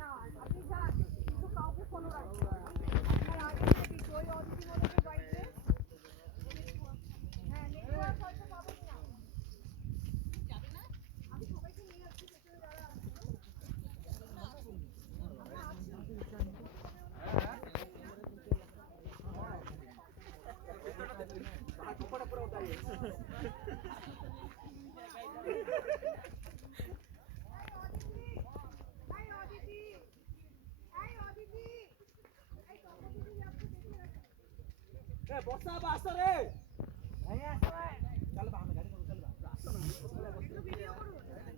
না আপনি যান কিন্তু কাউকে ফলো রাখবেন আর আগে থেকে ওই অদিতি মনোজের বাড়িতে হ্যাঁ নেটওয়ার্ক হয়তো পাবেন না যাবে না আমি সবাইকে নিয়ে যাচ্ছি ভেতরে যারা আছে বর্ষা বা আসো রে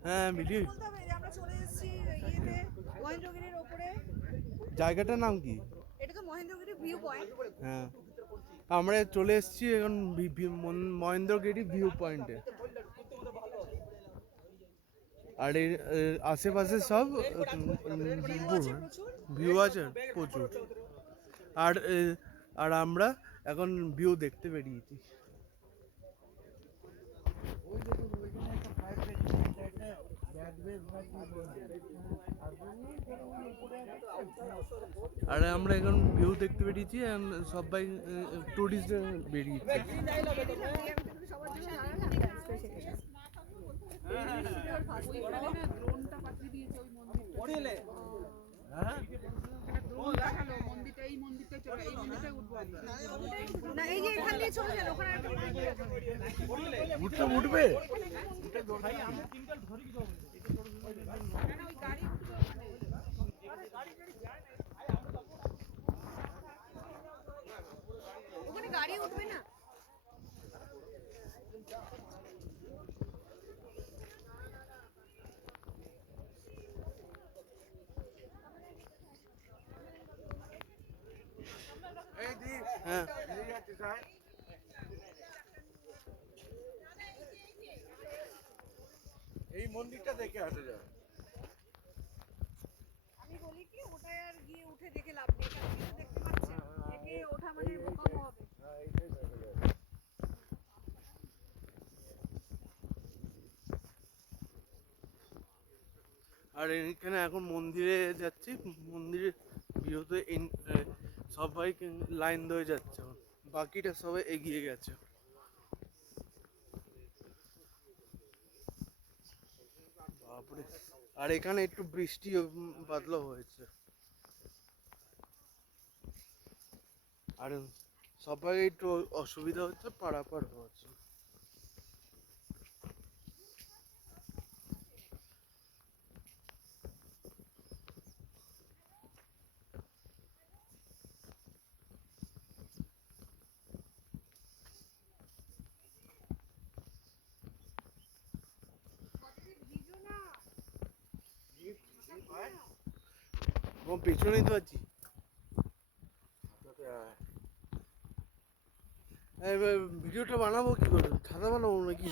হ্যাঁ ভিডিও আমরা চলে এসেছি ইয়েতে মহেন্দ্রগিরির ওপরে জায়গাটার নাম কি? এটা তো মহেন্দ্রগিরি ভিউ পয়েন্ট হ্যাঁ আমরা চলে এসেছি এখন মহেন্দ্রগিরি ভিউ পয়েন্টে। আর এর আশেপাশে সব ভিউ আছে প্রচুর। আর আর আমরা এখন ভিউ দেখতে বেরিয়েছি। আর আমরা এখন ভিউ দেখতে বেরিয়েছি, সবাই টুরিস্ট বেরিয়েছে। উঠবে ওখানে গাড়ি উঠবে না এই মন্দিরটা দেখে আসা যায়। আমি বলি কি ওটাই আর গিয়ে উঠে দেখে লাভ নেই কারণ দেখতে পাচ্ছেন একে ওঠা মানে বোকামো হবে আর এখানে এখন মন্দিরে যাচ্ছি, মন্দিরে ভিউতে সবাই লাইন ধরে যাচ্ছে, বাকিটা সবাই এগিয়ে গেছে। বাপরে, আর এখানে একটু বৃষ্টি বাদলা হয়েছে, আর সবাই একটু অসুবিধা হচ্ছে পারাপার হচ্ছে। পেছনেই তো আছি। ভিডিওটা বানাবো কি করে, ছাতা বানাবো নাকি?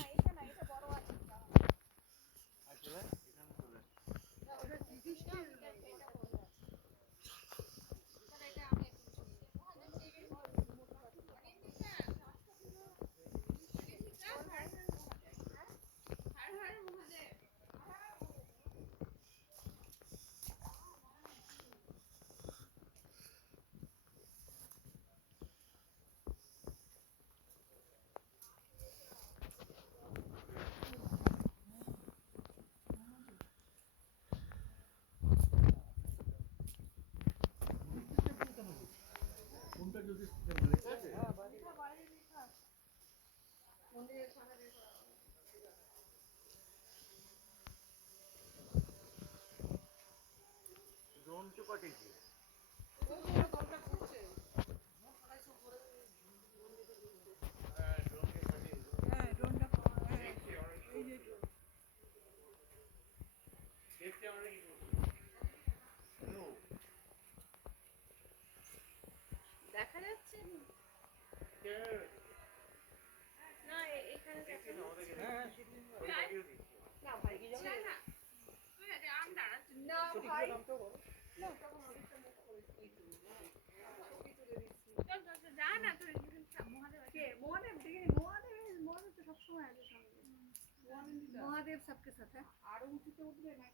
দেখা যাচ্ছে না এখানে না ভাই না ভাই মহাদেব सबके साथ है। आरो ऊंचे उठবে না